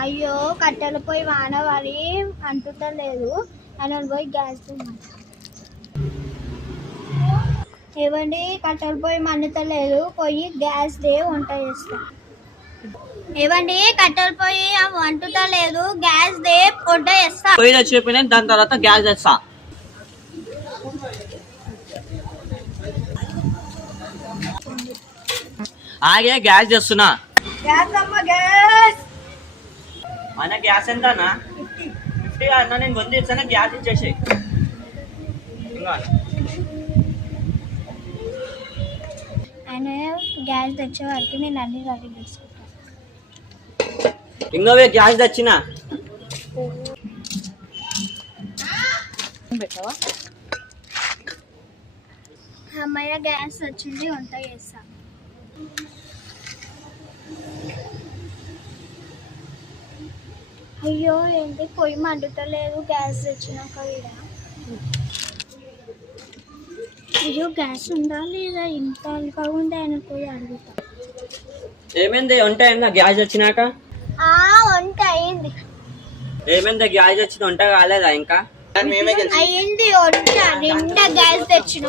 అయ్యో కట్టెల పోయి వాన పడి అంటుతలేదు అని పోయి గ్యాస్ ఏవండి కట్టెల పోయి మండుతలేదు పోయి గ్యాస్ దే వంట చేస్తా ఏవండి కట్టెల పోయి వంటుతలేదు గ్యాస్ దే వంట చేస్తా పొయ్యి తెచ్చిపోయినా దాని తర్వాత గ్యాస్ తెస్తా ఆగే గ్యాస్ చేస్తున్నా మన గ్యాస్ ఎంతనా 50 అన్న నేను వంద ఇచ్చాను గ్యాస్ ఇచ్చేసి ఆయన గ్యాస్ తెచ్చే వరకు నేను అన్ని రెడీ చేసుకుంటాను ఇంకోవే గ్యాస్ తెచ్చినా అమ్మయ్య గ్యాస్ వచ్చింది వంట చేస్తా అయ్యో ఏంటి పొయ్యి మండుతలేదు గ్యాస్ తెచ్చినాక ఈడ అయ్యో గ్యాస్ ఉందా లేదా ఇంత అల్గా ఉంది ఆయన పోయి అడుగుతా ఏమైంది వంట అయిందా గ్యాస్ వచ్చినాక వంట అయింది ఏమైంది గ్యాస్ వచ్చిన వంట కాలేదా ఇంకా అయింది వంట నిండా గ్యాస్ తెచ్చిన